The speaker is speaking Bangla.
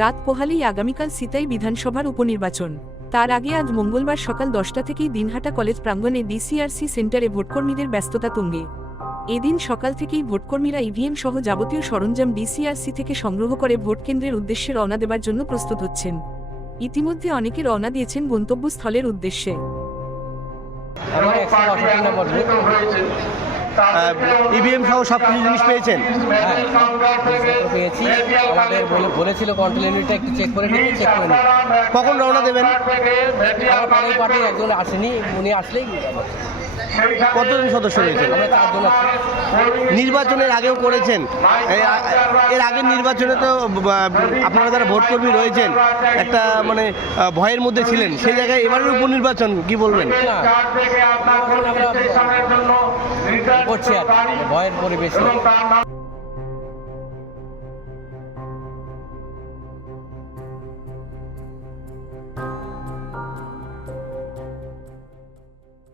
রাত পোহালেই আগামীকাল সিতাই বিধানসভার উপনির্বাচন। তার আগে আজ মঙ্গলবার সকাল 10টা থেকেই দিনহাটা কলেজ প্রাঙ্গণে ডিসিআরসি সেন্টারে ভোটকর্মীদের ব্যস্ততা তুঙ্গে। এদিন সকাল থেকেই ভোটকর্মীরা ইভিএম সহ যাবতীয় সরঞ্জাম ডিসিআরসি থেকে সংগ্রহ করে ভোট কেন্দ্রের উদ্দেশ্যে রওনা দেবার জন্য প্রস্তুত হচ্ছেন। ইতিমধ্যে অনেকে রওনা দিয়েছেন গন্তব্যস্থলের উদ্দেশ্যে। ইভিএম সহ সব কিছু জিনিস পেয়েছেন? পেয়েছি। আমাদের বলেছিল কন্ট্রোল ইউনিটটা একটু চেক করে নিতে, চেক করে নিতে। কখন রওনা দেবেন? আমার পাড়ায় পার্টি একজন আসেনি, উনি আসলেই কতজন সদস্য রয়েছেন? আমরা 4 জন আছি। নির্বাচনের আগেও করেছেন, এর আগের নির্বাচনে তো আপনারা যারা ভোটকর্মী রয়েছেন একটা মানে ভয়ের মধ্যে ছিলেন, সেই জায়গায় এবারের উপনির্বাচন কি বলবেন? না, আমরা করছি আর ভয়ের পরিবেশ।